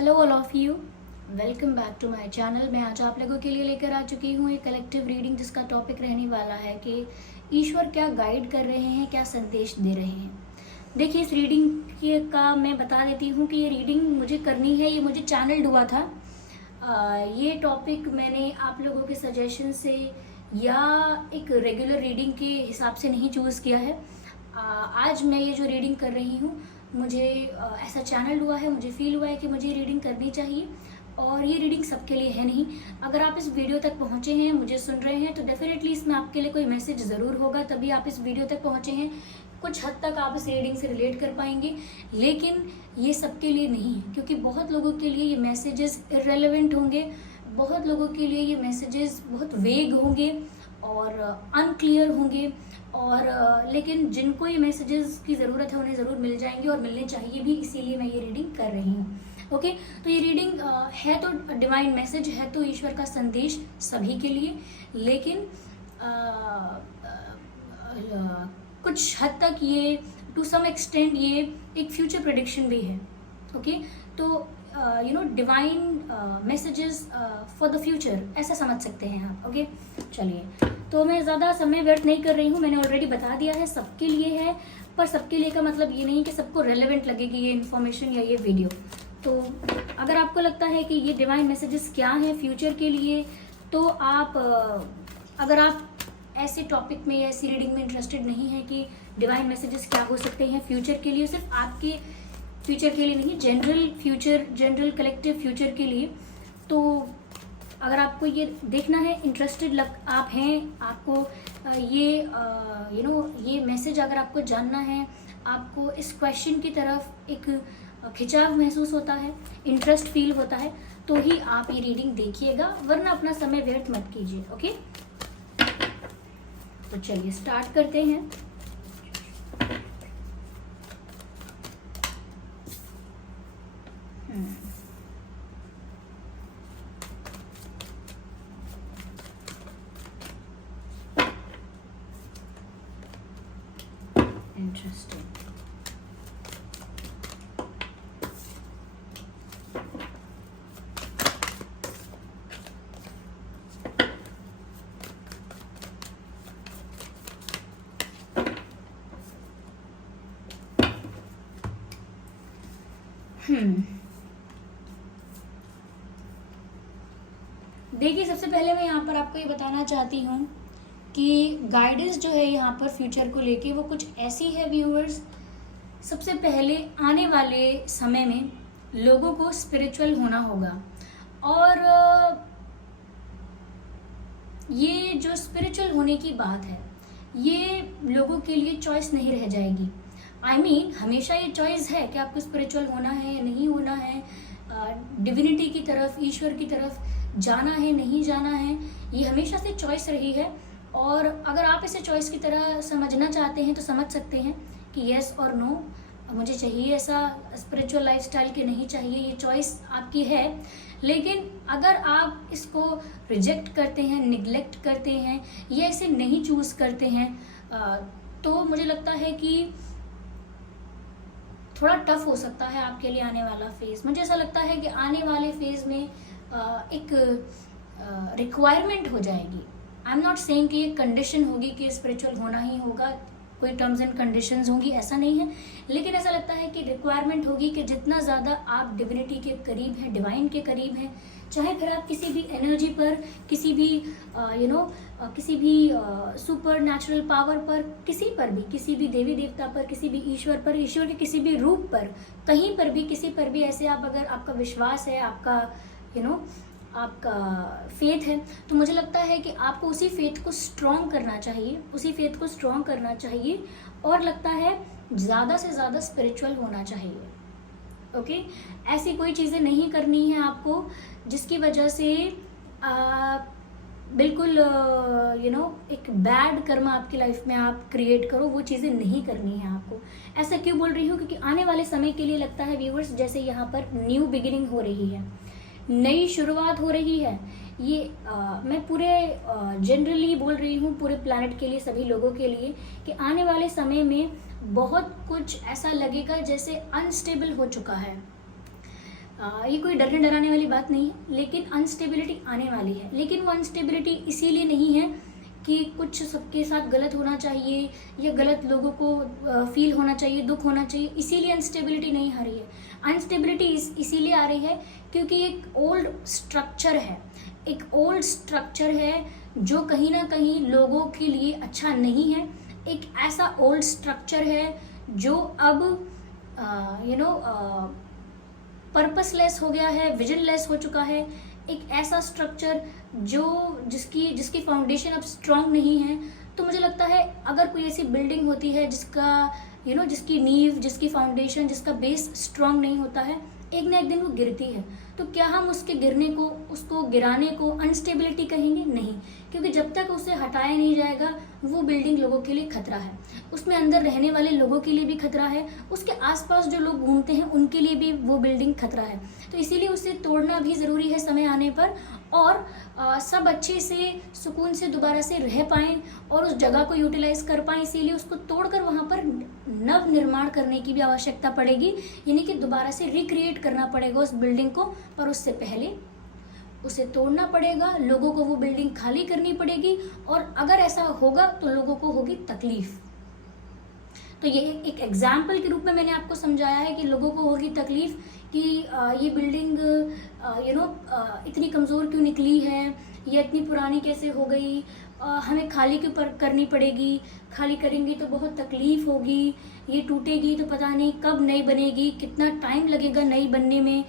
Hello all of you, welcome back to my channel. मैं आज आप लोगों के लिए लेकर आ चुकी हूँ एक कलेक्टिव रीडिंग जिसका टॉपिक रहने वाला है कि ईश्वर क्या गाइड कर रहे हैं, क्या संदेश दे रहे हैं। देखिए, इस रीडिंग का मैं बता देती हूँ कि ये रीडिंग मुझे करनी है, ये मुझे चैनल्ड हुआ था। ये टॉपिक मैंने आप लोगों के सजेशन से या एक रेगुलर रीडिंग के हिसाब से नहीं चूज़ किया है। आज मैं ये जो रीडिंग कर रही हूँ, मुझे ऐसा चैनल हुआ है, मुझे फील हुआ है कि मुझे रीडिंग करनी चाहिए। और ये रीडिंग सबके लिए है नहीं। अगर आप इस वीडियो तक पहुँचे हैं, मुझे सुन रहे हैं, तो डेफिनेटली इसमें आपके लिए कोई मैसेज ज़रूर होगा, तभी आप इस वीडियो तक पहुँचे हैं। कुछ हद तक आप इस रीडिंग से रिलेट कर पाएंगे, लेकिन ये सबके लिए नहीं है, क्योंकि बहुत लोगों के लिए ये मैसेजेस इररेलेवेंट होंगे, बहुत लोगों के लिए ये मैसेजेस बहुत वेग होंगे और अनक्लियर होंगे। और लेकिन जिनको ये मैसेजेस की ज़रूरत है उन्हें ज़रूर मिल जाएंगे और मिलने चाहिए भी, इसीलिए मैं ये रीडिंग कर रही हूँ। ओके, तो ये रीडिंग है तो डिवाइन मैसेज है, तो ईश्वर का संदेश सभी के लिए, लेकिन कुछ हद तक ये टू सम एक्सटेंट ये एक फ्यूचर प्रेडिक्शन भी है। ओके, तो divine messages for the future, ऐसा समझ सकते हैं आप। ओके, चलिए, तो मैं ज़्यादा समय व्यर्थ नहीं कर रही हूँ। मैंने ऑलरेडी बता दिया है, सबके लिए है, पर सबके लिए का मतलब ये नहीं कि सबको रेलेवेंट लगेगी ये इन्फॉर्मेशन या ये वीडियो। तो अगर आपको लगता है कि ये डिवाइन मैसेजेस क्या हैं फ्यूचर के लिए, तो आप अगर आप ऐसे टॉपिक में या ऐसी रीडिंग में इंटरेस्टेड नहीं है कि डिवाइन मैसेजेस क्या हो सकते हैं फ्यूचर के लिए, सिर्फ आपके फ्यूचर के लिए नहीं, जनरल कलेक्टिव फ्यूचर के लिए, तो अगर आपको ये देखना है, इंटरेस्टेड आप हैं, आपको ये मैसेज अगर आपको जानना है, आपको इस क्वेश्चन की तरफ एक खिंचाव महसूस होता है, इंटरेस्ट फील होता है, तो ही आप ये रीडिंग देखिएगा, वरना अपना समय व्यर्थ मत कीजिए। ओके, तो चलिए स्टार्ट करते हैं। Interesting. देखिए, सबसे पहले मैं यहाँ पर आपको ये बताना चाहती हूँ कि गाइडेंस जो है यहाँ पर फ्यूचर को लेके वो कुछ ऐसी है व्यूअर्स। सबसे पहले आने वाले समय में लोगों को स्पिरिचुअल होना होगा, और ये जो स्पिरिचुअल होने की बात है, ये लोगों के लिए चॉइस नहीं रह जाएगी। I mean, हमेशा ये चॉइस है कि आपको स्पिरिचुअल होना है या नहीं होना है, डिविनिटी की तरफ, ईश्वर की तरफ जाना है नहीं जाना है, ये हमेशा से चॉइस रही है। और अगर आप इसे चॉइस की तरह समझना चाहते हैं तो समझ सकते हैं कि येस और नो, मुझे चाहिए ऐसा स्पिरिचुअल लाइफस्टाइल कि नहीं चाहिए, ये चॉइस आपकी है। लेकिन अगर आप इसको रिजेक्ट करते हैं, निगलेक्ट करते हैं या इसे नहीं चूज़ करते हैं, तो मुझे लगता है कि थोड़ा टफ हो सकता है आपके लिए आने वाला फेज़। मुझे ऐसा लगता है कि आने वाले फेज़ में एक रिक्वायरमेंट हो जाएगी। आई एम नॉट सेइंग कि ये कंडीशन होगी कि स्पिरिचुअल होना ही होगा, कोई टर्म्स एंड कंडीशंस होंगी, ऐसा नहीं है, लेकिन ऐसा लगता है कि रिक्वायरमेंट होगी कि जितना ज़्यादा आप डिविनिटी के करीब हैं, डिवाइन के करीब हैं, चाहे फिर आप किसी भी एनर्जी पर, किसी भी किसी भी सुपर नेचुरल पावर पर, किसी पर भी, किसी भी देवी देवता पर, किसी भी ईश्वर पर, ईश्वर के किसी भी रूप पर, कहीं पर भी, किसी पर भी ऐसे आप, अगर आपका विश्वास है, आपका आपका फेथ है, तो मुझे लगता है कि आपको उसी फेथ को स्ट्रॉन्ग करना चाहिए, उसी फेथ को स्ट्रॉन्ग करना चाहिए, और लगता है ज़्यादा से ज़्यादा स्पिरिचुअल होना चाहिए। ओके, ऐसी कोई चीज़ें नहीं करनी है आपको जिसकी वजह से बिल्कुल एक बैड कर्मा आपकी लाइफ में आप क्रिएट करो, वो चीज़ें नहीं करनी है आपको। ऐसा क्यों बोल रही हूँ? क्योंकि आने वाले समय के लिए लगता है व्यूअर्स, जैसे यहाँ पर न्यू बिगिनिंग हो रही है, नई शुरुआत हो रही है। ये मैं पूरे जनरली बोल रही हूँ, पूरे प्लैनेट के लिए, सभी लोगों के लिए, कि आने वाले समय में बहुत कुछ ऐसा लगेगा जैसे अनस्टेबल हो चुका है। ये कोई डरने डराने वाली बात नहीं है, लेकिन अनस्टेबिलिटी आने वाली है। लेकिन वो अनस्टेबिलिटी इसीलिए नहीं है कि कुछ सबके साथ गलत होना चाहिए या गलत लोगों को फील होना चाहिए, दुख होना चाहिए, इसीलिए अनस्टेबिलिटी नहीं आ रही है। अनस्टेबिलिटी इसीलिए आ रही है क्योंकि एक ओल्ड स्ट्रक्चर है, एक ओल्ड स्ट्रक्चर है जो कहीं ना कहीं लोगों के लिए अच्छा नहीं है। एक ऐसा ओल्ड स्ट्रक्चर है जो अब पर्पसलेस हो गया है, विजनलेस हो चुका है। एक ऐसा स्ट्रक्चर जिसकी फाउंडेशन अब स्ट्रांग नहीं है। तो मुझे लगता है अगर कोई ऐसी बिल्डिंग होती है जिसका जिसकी नींव, जिसकी फाउंडेशन, जिसका बेस स्ट्रांग नहीं होता है, एक ना एक दिन वो गिरती है। तो क्या हम उसके गिरने को, उसको गिराने को अनस्टेबिलिटी कहेंगे? नहीं, क्योंकि जब तक उसे हटाया नहीं जाएगा वो बिल्डिंग लोगों के लिए खतरा है, उसमें अंदर रहने वाले लोगों के लिए भी खतरा है, उसके आसपास जो लोग घूमते हैं उनके लिए भी वो बिल्डिंग खतरा है। तो इसीलिए उसे तोड़ना भी ज़रूरी है समय आने पर, और सब अच्छे से सुकून से दोबारा से रह पाएँ और उस जगह को यूटिलाइज कर पाएँ। इसीलिए उसको तोड़कर वहाँ पर नव निर्माण करने की भी आवश्यकता पड़ेगी, यानी कि दोबारा से रिक्रिएट करना पड़ेगा उस बिल्डिंग को। पर उससे पहले उसे तोड़ना पड़ेगा, लोगों को वो बिल्डिंग खाली करनी पड़ेगी, और अगर ऐसा होगा तो लोगों को होगी तकलीफ। तो ये एक एग्जाम्पल के रूप में मैंने आपको समझाया है कि लोगों को होगी तकलीफ कि ये बिल्डिंग इतनी कमज़ोर क्यों निकली है, ये इतनी पुरानी कैसे हो गई, हमें खाली क्यों करनी पड़ेगी, खाली करेंगे तो बहुत तकलीफ होगी, ये टूटेगी तो पता नहीं कब नई बनेगी, कितना टाइम लगेगा नई बनने में,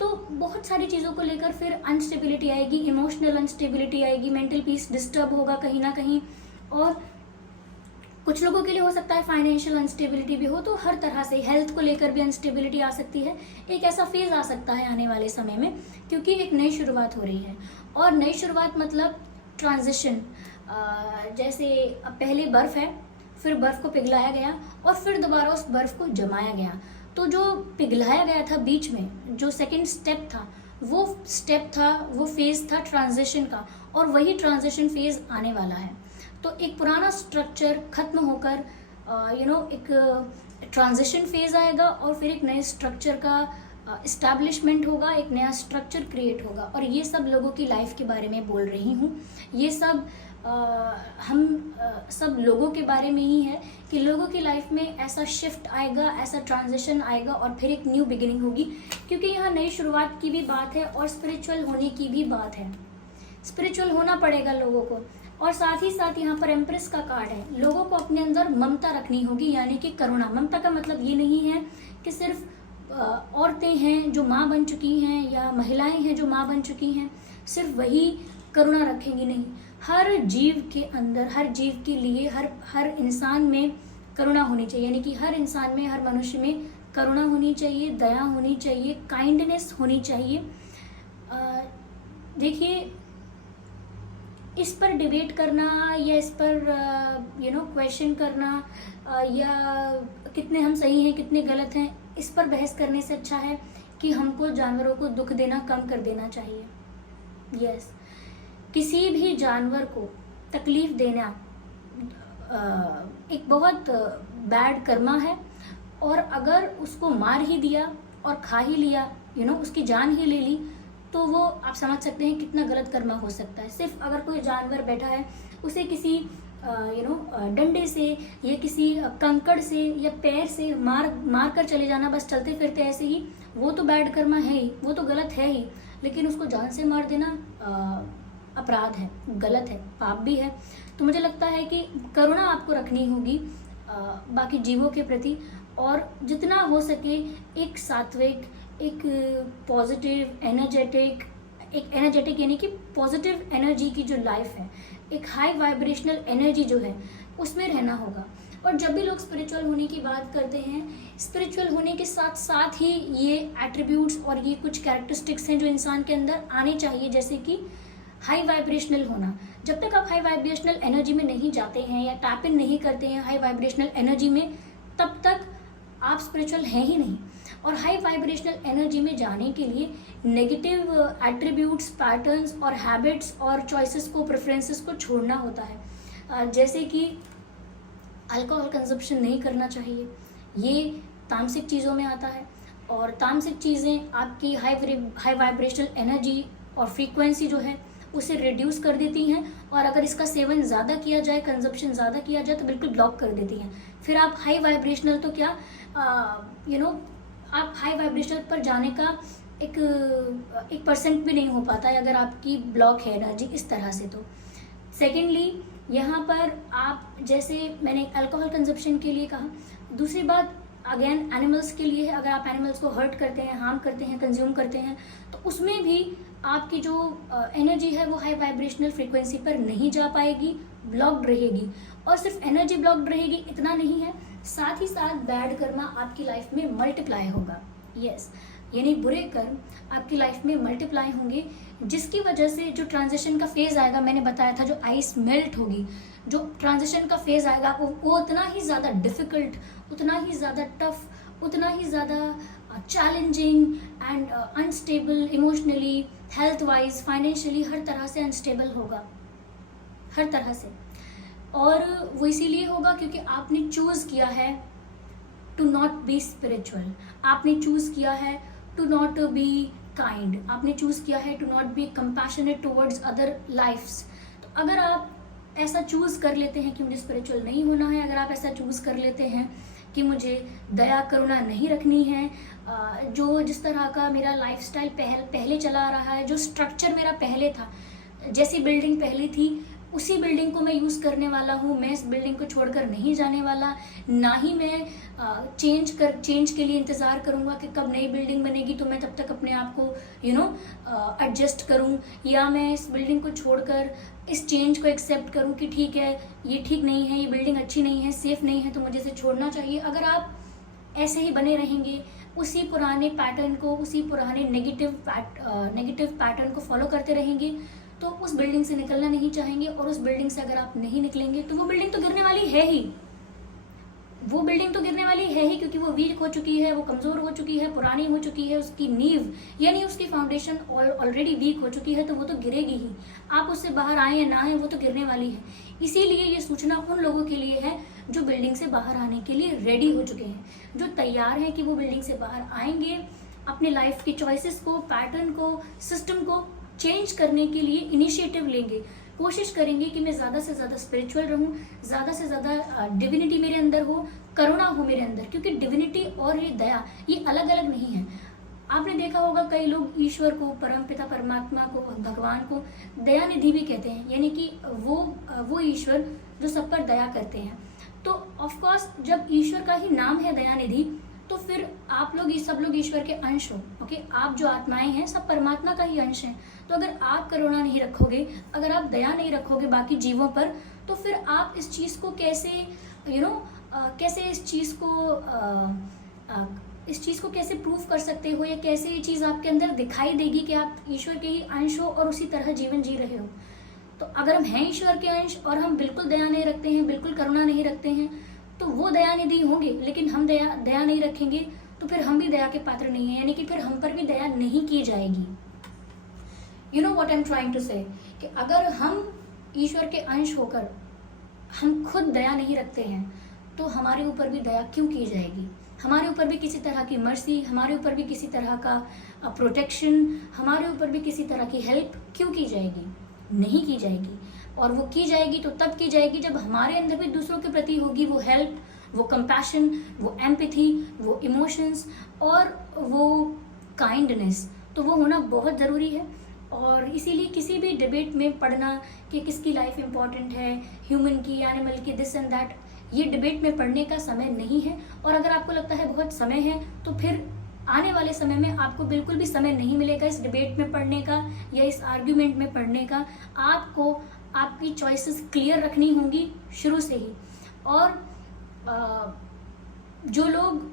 तो बहुत सारी चीज़ों को लेकर फिर अनस्टेबिलिटी आएगी, इमोशनल अनस्टेबिलिटी आएगी, मेंटल पीस डिस्टर्ब होगा कहीं ना कहीं। और कुछ लोगों के लिए हो सकता है फाइनेंशियल अनस्टेबिलिटी भी हो, तो हर तरह से हेल्थ को लेकर भी अनस्टेबिलिटी आ सकती है। एक ऐसा फेज आ सकता है आने वाले समय में, क्योंकि एक नई शुरुआत हो रही है, और नई शुरुआत मतलब ट्रांजिशन। जैसे अब पहले बर्फ़ है, फिर बर्फ़ को पिघलाया गया और फिर दोबारा उस बर्फ़ को जमाया गया। तो जो पिघलाया गया था बीच में, जो सेकंड स्टेप था, वो फेज़ था ट्रांजिशन का, और वही ट्रांजिशन फेज़ आने वाला है। तो एक पुराना स्ट्रक्चर खत्म होकर एक ट्रांजिशन फेज आएगा, और फिर एक नए स्ट्रक्चर का इस्टेब्लिशमेंट होगा, एक नया स्ट्रक्चर क्रिएट होगा। और ये सब लोगों की लाइफ के बारे में बोल रही हूँ, ये सब हम सब लोगों के बारे में ही है कि लोगों की लाइफ में ऐसा शिफ्ट आएगा, ऐसा ट्रांजिशन आएगा, और फिर एक न्यू बिगिनिंग होगी। क्योंकि यहाँ नई शुरुआत की भी बात है और स्पिरिचुअल होने की भी बात है। स्पिरिचुअल होना पड़ेगा लोगों को, और साथ ही साथ यहाँ पर एम्प्रेस का कार्ड है। लोगों को अपने अंदर ममता रखनी होगी, यानी कि करुणा। ममता का मतलब ये नहीं है कि सिर्फ औरतें हैं जो माँ बन चुकी हैं या महिलाएं हैं जो माँ बन चुकी हैं, सिर्फ वही करुणा रखेंगी, नहीं। हर जीव के अंदर, हर जीव के लिए, हर इंसान में करुणा होनी चाहिए, यानी कि हर इंसान में, हर मनुष्य में करुणा होनी चाहिए, दया होनी चाहिए, काइंडनेस होनी चाहिए। देखिए, इस पर डिबेट करना या इस पर क्वेश्चन करना या कितने हम सही हैं कितने गलत हैं, इस पर बहस करने से अच्छा है कि हमको जानवरों को दुख देना कम कर देना चाहिए। यस, किसी भी जानवर को तकलीफ देना एक बहुत बैड कर्मा है, और अगर उसको मार ही दिया और खा ही लिया, उसकी जान ही ले ली, तो वो आप समझ सकते हैं कितना गलत कर्मा हो सकता है। सिर्फ अगर कोई जानवर बैठा है, उसे किसी डंडे से या किसी कंकड़ से या पैर से मार कर चले जाना, बस चलते फिरते ऐसे ही, वो तो बैड कर्मा है ही, वो तो गलत है ही। लेकिन उसको जान से मार देना अपराध है, गलत है, पाप भी है। तो मुझे लगता है कि करुणा आपको रखनी होगी बाकी जीवों के प्रति, और जितना हो सके एक सात्विक, एक पॉजिटिव, एनर्जेटिक यानी कि पॉजिटिव एनर्जी की जो लाइफ है, एक हाई वाइब्रेशनल एनर्जी जो है, उसमें रहना होगा। और जब भी लोग स्पिरिचुअल होने की बात करते हैं, स्पिरिचुअल होने के साथ साथ ही ये एट्रीब्यूट्स और ये कुछ कैरेक्टरिस्टिक्स हैं जो इंसान के अंदर आने चाहिए, जैसे कि हाई वाइब्रेशनल होना। जब तक आप हाई वाइब्रेशनल एनर्जी में नहीं जाते हैं या टैप इन नहीं करते हैं हाई वाइब्रेशनल एनर्जी में, तब तक आप स्पिरिचुअल हैं ही नहीं। और हाई वाइब्रेशनल एनर्जी में जाने के लिए नेगेटिव एट्रीब्यूट्स, पैटर्न्स और हैबिट्स और चॉइसेस को, प्रेफरेंसेस को छोड़ना होता है। जैसे कि अल्कोहल कंजप्शन नहीं करना चाहिए, ये तामसिक चीज़ों में आता है। और तामसिक चीज़ें आपकी हाई वाइब्रेशनल एनर्जी और फ्रीक्वेंसी जो है उसे रिड्यूस कर देती हैं, और अगर इसका सेवन ज़्यादा किया जाए, कंजप्शन ज़्यादा किया जाए, तो बिल्कुल ब्लॉक कर देती हैं। फिर आप हाई वाइब्रेशनल तो क्या आप हाई वाइब्रेशनल पर जाने का एक परसेंट भी नहीं हो पाता है अगर आपकी ब्लॉक है एनर्जी इस तरह से। तो सेकेंडली यहाँ पर आप, जैसे मैंने अल्कोहल कंजप्शन के लिए कहा, दूसरी बात अगेन एनिमल्स के लिए है। अगर आप एनिमल्स को हर्ट करते हैं, हार्म करते हैं, कंज्यूम करते हैं, तो उसमें भी आपकी जो एनर्जी है वो हाई वाइब्रेशनल फ्रीक्वेंसी पर नहीं जा पाएगी, ब्लॉक्ड रहेगी। और सिर्फ एनर्जी ब्लॉक्ड रहेगी इतना नहीं है, साथ ही साथ बैड कर्मा आपकी लाइफ में मल्टीप्लाई होगा। यस, यानी बुरे कर्म आपकी लाइफ में मल्टीप्लाई होंगे, जिसकी वजह से जो ट्रांजिशन का फेज आएगा, मैंने बताया था जो आइस मेल्ट होगी, जो ट्रांजिशन का फेज आएगा वो उतना ही ज़्यादा डिफिकल्ट, उतना ही ज़्यादा टफ, उतना ही ज़्यादा challenging and unstable, emotionally, health wise, financially, हर तरह से अनस्टेबल होगा, हर तरह से। और वो इसीलिए होगा क्योंकि आपने चूज़ किया है टू नॉट बी स्पिरिचुअल, आपने चूज़ किया है टू नॉट बी काइंड, आपने चूज़ किया है to not be compassionate towards other lifes. तो अगर आप ऐसा चूज़ कर लेते हैं कि मुझे स्पिरिचुअल नहीं होना है, अगर आप ऐसा चूज़ कर लेते हैं कि मुझे दया करुणा नहीं रखनी है, जो जिस तरह का मेरा लाइफस्टाइल पहले चला आ रहा है, जो स्ट्रक्चर मेरा पहले था, जैसी बिल्डिंग पहले थी उसी बिल्डिंग को मैं यूज़ करने वाला हूँ, मैं इस बिल्डिंग को छोड़कर नहीं जाने वाला, ना ही मैं चेंज के लिए इंतज़ार करूँगा कि कब नई बिल्डिंग बनेगी तो मैं तब तक अपने आप को एडजस्ट करूँ, या मैं इस बिल्डिंग को छोड़कर इस चेंज को एक्सेप्ट करूँ कि ठीक है ये ठीक नहीं है, ये बिल्डिंग अच्छी नहीं है, सेफ़ नहीं है, तो मुझे इसे छोड़ना चाहिए। अगर आप ऐसे ही बने रहेंगे, उसी पुराने पैटर्न को, उसी पुराने नेगेटिव पैटर्न को फॉलो करते रहेंगे, तो उस बिल्डिंग से निकलना नहीं चाहेंगे, और उस बिल्डिंग से अगर आप नहीं निकलेंगे तो वो बिल्डिंग तो गिरने वाली है ही, वो बिल्डिंग तो गिरने वाली है ही, क्योंकि वो वीक हो चुकी है, वो कमज़ोर हो चुकी है, पुरानी हो चुकी है, उसकी नींव यानी उसकी फाउंडेशन ऑलरेडी वीक हो चुकी है, तो वो तो गिरेगी ही। आप उससे बाहर आए या ना आए, वो तो गिरने वाली है। इसीलिए ये सूचना उन लोगों के लिए है जो बिल्डिंग से बाहर आने के लिए रेडी हो चुके हैं, जो तैयार हैं कि वो बिल्डिंग से बाहर आएंगे, अपने लाइफ की चॉइसेस को, पैटर्न को, सिस्टम को चेंज करने के लिए इनिशिएटिव लेंगे, कोशिश करेंगे कि मैं ज़्यादा से ज़्यादा स्पिरिचुअल रहूं, ज़्यादा से ज़्यादा डिविनिटी मेरे अंदर हो, करुणा हो मेरे अंदर, क्योंकि डिविनिटी और ये दया ये अलग अलग नहीं है। आपने देखा होगा कई लोग ईश्वर को, परमपिता परमात्मा को, भगवान को दयानिधि भी कहते हैं, यानी कि वो ईश्वर जो सब पर दया करते हैं। तो ऑफकोर्स जब ईश्वर का ही नाम है दयानिधि, तो फिर आप लोग, ये सब लोग ईश्वर के अंश हो। ओके, आप जो आत्माएं हैं सब परमात्मा का ही अंश हैं। तो अगर आप करुणा नहीं रखोगे, अगर आप दया नहीं रखोगे बाकी जीवों पर, तो फिर आप इस चीज़ को कैसे कैसे इस चीज़ को कैसे प्रूव कर सकते हो, या कैसे ये चीज़ आपके अंदर दिखाई देगी कि आप ईश्वर के ही अंश हो और उसी तरह जीवन जी रहे हो। तो अगर हम हैं ईश्वर के अंश और हम बिल्कुल दया नहीं रखते हैं, बिल्कुल करुणा नहीं रखते हैं, तो वो दयानिधि होंगे, लेकिन हम दया नहीं रखेंगे तो फिर हम भी दया के पात्र नहीं है, यानी कि फिर हम पर भी दया नहीं की जाएगी। You know what I am trying to say, कि अगर हम ईश्वर के अंश होकर हम खुद दया नहीं रखते हैं, तो हमारे ऊपर भी दया क्यों की जाएगी? हमारे ऊपर भी किसी तरह की मर्सी, हमारे ऊपर भी किसी तरह का प्रोटेक्शन, हमारे ऊपर भी किसी तरह की हेल्प क्यों की जाएगी? नहीं की जाएगी। और वो की जाएगी तो तब की जाएगी जब हमारे अंदर भी दूसरों के प्रति होगी वो हेल्प, वो कंपैशन, वो एम्पैथी, वो इमोशंस और वो काइंडनेस। तो वो होना बहुत ज़रूरी है। और इसीलिए किसी भी डिबेट में पढ़ना कि किसकी लाइफ इम्पॉर्टेंट है, ह्यूमन की, एनिमल की, दिस एंड दैट, ये डिबेट में पढ़ने का समय नहीं है। और अगर आपको लगता है बहुत समय है, तो फिर आने वाले समय में आपको बिल्कुल भी समय नहीं मिलेगा इस डिबेट में पढ़ने का या इस आर्ग्यूमेंट में पढ़ने का। आपको आपकी चॉइसेस क्लियर रखनी होंगी शुरू से ही। और जो लोग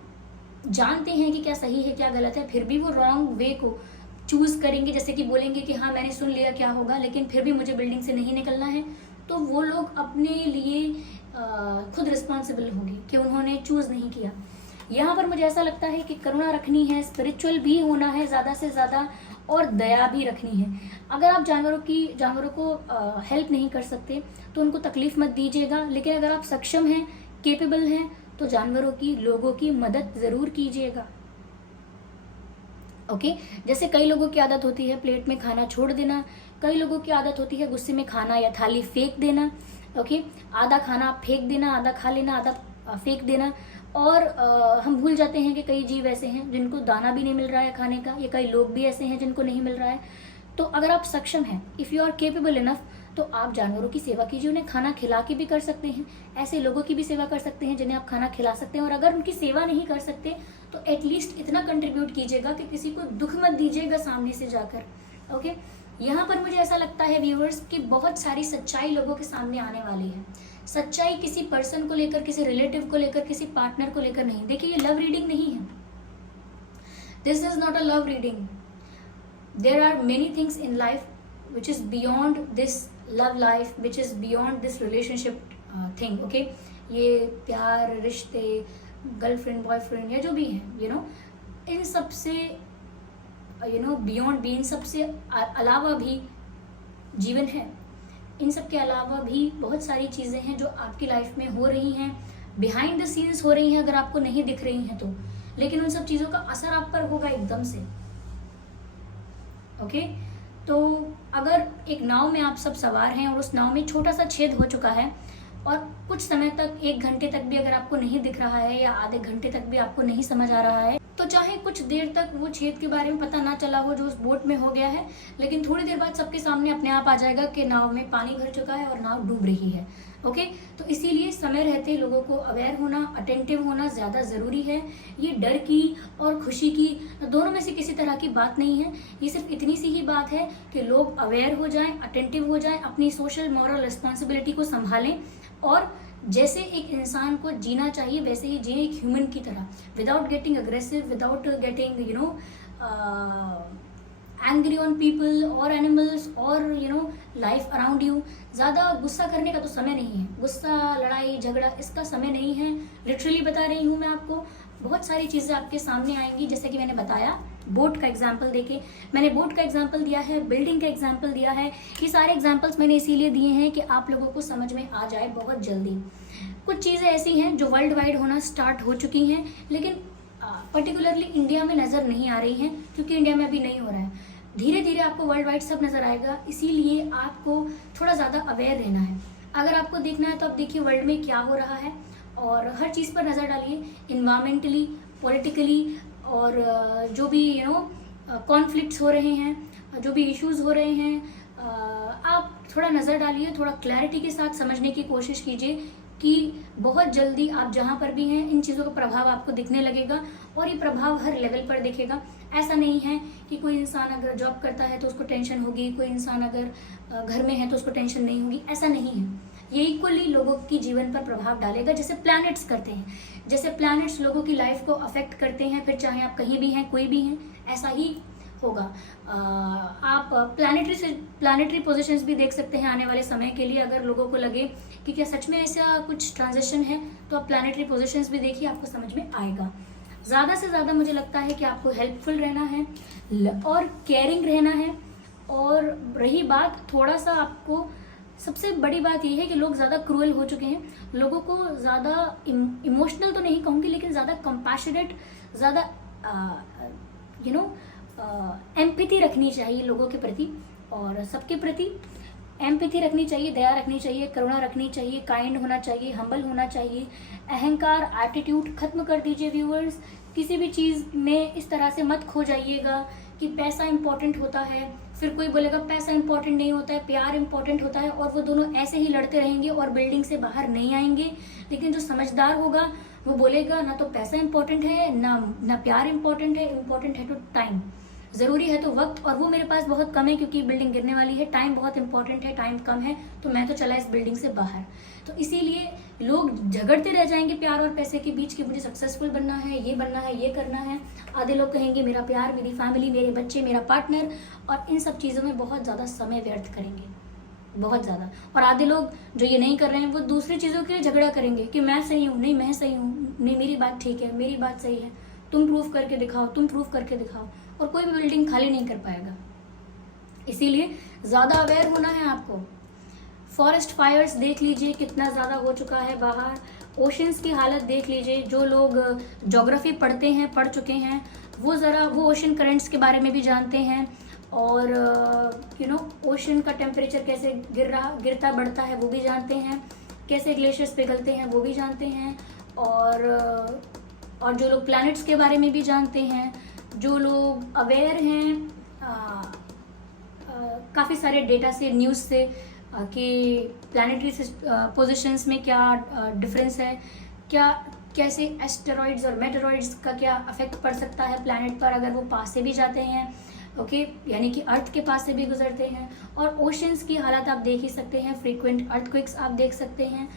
जानते हैं कि क्या सही है क्या गलत है, फिर भी वो रॉन्ग वे को चूज़ करेंगे, जैसे कि बोलेंगे कि हाँ मैंने सुन लिया क्या होगा, लेकिन फिर भी मुझे बिल्डिंग से नहीं निकलना है, तो वो लोग अपने लिए खुद रिस्पॉन्सिबल होंगे कि उन्होंने चूज़ नहीं किया। यहाँ पर मुझे ऐसा लगता है कि करुणा रखनी है, स्पिरिचुअल भी होना है ज़्यादा से ज़्यादा, और दया भी रखनी है। अगर आप जानवरों को हेल्प नहीं कर सकते तो उनको तकलीफ मत दीजिएगा, लेकिन अगर आप सक्षम हैं, केपेबल हैं, तो जानवरों की, लोगों की मदद ज़रूर कीजिएगा। ओके जैसे कई लोगों की आदत होती है प्लेट में खाना छोड़ देना, कई लोगों की आदत होती है गुस्से में खाना या थाली फेंक देना। ओके आधा खाना फेंक देना, आधा खा लेना, आधा फेंक देना। और हम भूल जाते हैं कि कई जीव ऐसे हैं जिनको दाना भी नहीं मिल रहा है खाने का, या कई लोग भी ऐसे हैं जिनको नहीं मिल रहा है। तो अगर आप सक्षम हैं, if you are capable enough, तो आप जानवरों की सेवा कीजिए, उन्हें खाना खिला के भी कर सकते हैं, ऐसे लोगों की भी सेवा कर सकते हैं जिन्हें आप खाना खिला सकते हैं। और अगर उनकी सेवा नहीं कर सकते तो एटलीस्ट इतना कंट्रीब्यूट कीजिएगा कि किसी को दुख मत दीजिएगा सामने से जाकर। ओके यहाँ पर मुझे ऐसा लगता है व्यूअर्स कि बहुत सारी सच्चाई लोगों के सामने आने वाली है। सच्चाई किसी पर्सन को लेकर, किसी रिलेटिव को लेकर, किसी पार्टनर को लेकर नहीं। देखिए ये लव रीडिंग नहीं है, this is not a love reading. There are many things in life which is beyond this love life, which is beyond this relationship thing. Okay ये प्यार, रिश्ते, गर्लफ्रेंड बॉयफ्रेंड या जो भी हैं, यू नो, इन सब से बियॉन्ड भी, इन सब से अलावा भी जीवन है। इन सब के अलावा भी बहुत सारी चीज़ें हैं जो आपकी लाइफ में हो रही हैं, बिहाइंड द सीन्स हो रही हैं अगर आपको नहीं दिख रही हैं तो, लेकिन उन सब चीज़ों का असर आप पर होगा एकदम से। ओके तो अगर एक नाव में आप सब सवार हैं और उस नाव में छोटा सा छेद हो चुका है और कुछ समय तक, 1 घंटे तक भी अगर आपको नहीं दिख रहा है या आधे घंटे तक भी आपको नहीं समझ आ रहा है, तो चाहे कुछ देर तक वो छेद के बारे में पता ना चला हो जो उस बोट में हो गया है, लेकिन थोड़ी देर बाद सबके सामने अपने आप आ जाएगा कि नाव में पानी भर चुका है और नाव डूब रही है। ओके तो इसीलिए समय रहते लोगों को अवेयर होना, अटेंटिव होना ज़्यादा ज़रूरी है। ये डर की और खुशी की दोनों में से किसी तरह की बात नहीं है, ये सिर्फ इतनी सी ही बात है कि लोग अवेयर हो जाएं, अटेंटिव हो जाएं, अपनी सोशल मॉरल रिस्पॉन्सिबिलिटी को संभालें और जैसे एक इंसान को जीना चाहिए वैसे ही जिए, एक ह्यूमन की तरह, without getting aggressive, without getting angry on people और एनिमल्स और लाइफ अराउंड यू। ज़्यादा गुस्सा करने का तो समय नहीं है, गुस्सा, लड़ाई झगड़ा, इसका समय नहीं है। लिटरली बता रही हूँ मैं आपको, बहुत सारी चीज़ें आपके सामने आएंगी। जैसे कि मैंने बताया, बोट का एग्जाम्पल देके, मैंने बोट का एग्जाम्पल दिया है, बिल्डिंग का एग्जाम्पल दिया है। ये सारे एग्जाम्पल्स मैंने इसीलिए दिए हैं कि आप लोगों को समझ में आ जाए बहुत जल्दी। कुछ चीज़ें ऐसी हैं जो वर्ल्ड वाइड होना स्टार्ट हो चुकी हैं, लेकिन पर्टिकुलरली इंडिया में नज़र नहीं आ रही हैं, क्योंकि इंडिया में अभी नहीं हो रहा है। धीरे धीरे आपको वर्ल्ड वाइड सब नज़र आएगा, इसीलिए आपको थोड़ा ज़्यादा अवेयर रहना है। अगर आपको देखना है तो आप देखिए वर्ल्ड में क्या हो रहा है और हर चीज़ पर नज़र डालिए, इन्वायरमेंटली, पॉलिटिकली, और जो भी कॉन्फ्लिक्ट्स हो रहे हैं, जो भी इश्यूज हो रहे हैं, आप थोड़ा नज़र डालिए, थोड़ा क्लैरिटी के साथ समझने की कोशिश कीजिए कि बहुत जल्दी आप जहाँ पर भी हैं इन चीज़ों का प्रभाव आपको दिखने लगेगा और ये प्रभाव हर लेवल पर दिखेगा। ऐसा नहीं है कि कोई इंसान अगर जॉब करता है तो उसको टेंशन होगी, कोई इंसान अगर घर में है तो उसको टेंशन नहीं होगी, ऐसा नहीं है। ये इक्वली लोगों की जीवन पर प्रभाव डालेगा, जैसे प्लैनेट्स करते हैं, जैसे प्लैनेट्स लोगों की लाइफ को अफेक्ट करते हैं, फिर चाहे आप कहीं भी हैं, कोई भी हैं, ऐसा ही होगा। आप प्लैनेटरी पोजीशंस भी देख सकते हैं आने वाले समय के लिए। अगर लोगों को लगे कि क्या सच में ऐसा कुछ ट्रांजिशन है तो आप प्लैनेटरी पोजीशंस भी देखिए, आपको समझ में आएगा। ज़्यादा से ज़्यादा मुझे लगता है कि आपको हेल्पफुल रहना है और केयरिंग रहना है। और रही बात, थोड़ा सा आपको, सबसे बड़ी बात यह है कि लोग ज़्यादा क्रूअल हो चुके हैं, लोगों को ज़्यादा इमोशनल तो नहीं कहूँगी, लेकिन ज़्यादा कंपैशनेट, ज़्यादा एम्पैथी रखनी चाहिए लोगों के प्रति, और सबके प्रति एम्पैथी रखनी चाहिए, दया रखनी चाहिए, करुणा रखनी चाहिए, काइंड होना चाहिए, हम्बल होना चाहिए। अहंकार, एटीट्यूड खत्म कर दीजिए व्यूअर्स। किसी भी चीज़ में इस तरह से मत खो जाइएगा कि पैसा इंपॉर्टेंट होता है, फिर कोई बोलेगा पैसा इंपॉर्टेंट नहीं होता है, प्यार इंपॉर्टेंट होता है, और वो दोनों ऐसे ही लड़ते रहेंगे और बिल्डिंग से बाहर नहीं आएंगे। लेकिन जो समझदार होगा वो बोलेगा ना तो पैसा इंपॉर्टेंट है, ना प्यार इंपॉर्टेंट है, इंपॉर्टेंट है तो टाइम, ज़रूरी है तो वक्त, और वो मेरे पास बहुत कम है क्योंकि बिल्डिंग गिरने वाली है। टाइम बहुत इंपॉर्टेंट है, टाइम कम है, तो मैं तो चला इस बिल्डिंग से बाहर। तो इसीलिए लोग झगड़ते रह जाएंगे प्यार और पैसे के बीच कि मुझे सक्सेसफुल बनना है, ये बनना है, ये करना है। आधे लोग कहेंगे मेरा प्यार, मेरी फैमिली, मेरे बच्चे, मेरा पार्टनर, और इन सब चीज़ों में बहुत ज़्यादा समय व्यर्थ करेंगे, बहुत ज़्यादा। और आधे लोग जो ये नहीं कर रहे हैं वो दूसरी चीज़ों के लिए झगड़ा करेंगे कि मैं सही हूँ, नहीं मैं सही हूँ, नहीं मेरी बात ठीक है, मेरी बात सही है, तुम प्रूफ करके दिखाओ, तुम प्रूफ करके दिखाओ, और कोई भी बिल्डिंग खाली नहीं कर पाएगा। इसीलिए ज़्यादा अवेयर होना है आपको। फॉरेस्ट फायर्स देख लीजिए कितना ज़्यादा हो चुका है बाहर, ओशंस की हालत देख लीजिए। जो लोग ज्योग्राफी पढ़ चुके हैं वो ज़रा वो ओशन करंट्स के बारे में भी जानते हैं, और ओशन का टेम्परेचर कैसे गिरता बढ़ता है वो भी जानते हैं, कैसे ग्लेशियर्स पिघलते हैं वो भी जानते हैं, और जो लोग प्लैनेट्स के बारे में भी जानते हैं, जो लोग अवेयर हैं काफ़ी सारे डेटा से, न्यूज़ से, कि प्लानिटरी पोजीशंस में क्या डिफरेंस है, कैसे एस्टेरॉइड्स और मेटेरॉइड्स का क्या अफेक्ट पड़ सकता है प्लैनेट पर अगर वो पास से भी जाते हैं, ओके, यानी कि अर्थ के पास से भी गुजरते हैं। और ओशंस की हालत आप देख ही सकते हैं, फ्रीक्वेंट अर्थक्वेक्स आप देख सकते हैं।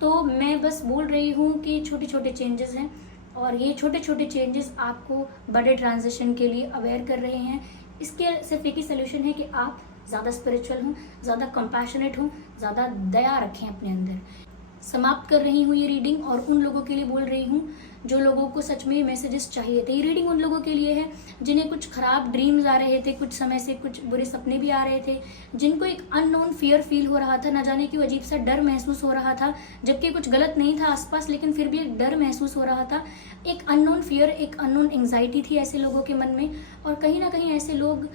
तो मैं बस बोल रही हूँ कि छोटे छोटे चेंजेस हैं, और ये छोटे छोटे चेंजेस आपको बड़े ट्रांजिशन के लिए अवेयर कर रहे हैं। इसके सिर्फ एक ही सोल्यूशन है कि आप ज़्यादा स्पिरिचुअल हों, ज़्यादा कंपैशनेट हों, ज़्यादा दया रखें अपने अंदर। समाप्त कर रही हूँ ये रीडिंग, और उन लोगों के लिए बोल रही हूँ जो लोगों को सच में मैसेजेस चाहिए थे। ये रीडिंग उन लोगों के लिए है जिन्हें कुछ खराब ड्रीम्स आ रहे थे, कुछ समय से कुछ बुरे सपने भी आ रहे थे, जिनको एक अननोन फियर फील हो रहा था, ना जाने क्यों अजीब सा डर महसूस हो रहा था, जबकि कुछ गलत नहीं था आसपास, लेकिन फिर भी एक डर महसूस हो रहा था, एक अननोन फियर, एक अननोन एंग्जाइटी थी ऐसे लोगों के मन में। और कहीं ना कहीं ऐसे लोग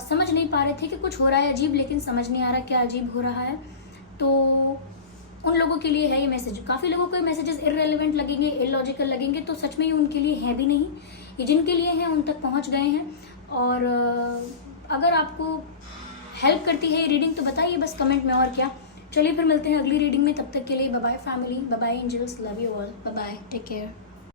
समझ नहीं पा रहे थे कि कुछ हो रहा है अजीब, लेकिन समझ नहीं आ रहा क्या अजीब हो रहा है। तो उन लोगों के लिए है ये मैसेज। काफ़ी लोगों को ये मैसेजेस इररेलेवेंट लगेंगे, इलॉजिकल लगेंगे, तो सच में ये उनके लिए है भी नहीं। ये जिनके लिए हैं उन तक पहुंच गए हैं। और अगर आपको हेल्प करती है ये रीडिंग तो बताइए बस कमेंट में, और क्या। चलिए फिर मिलते हैं अगली रीडिंग में, तब तक के लिए bye bye family, bye bye angels, love you all, bye bye, take care.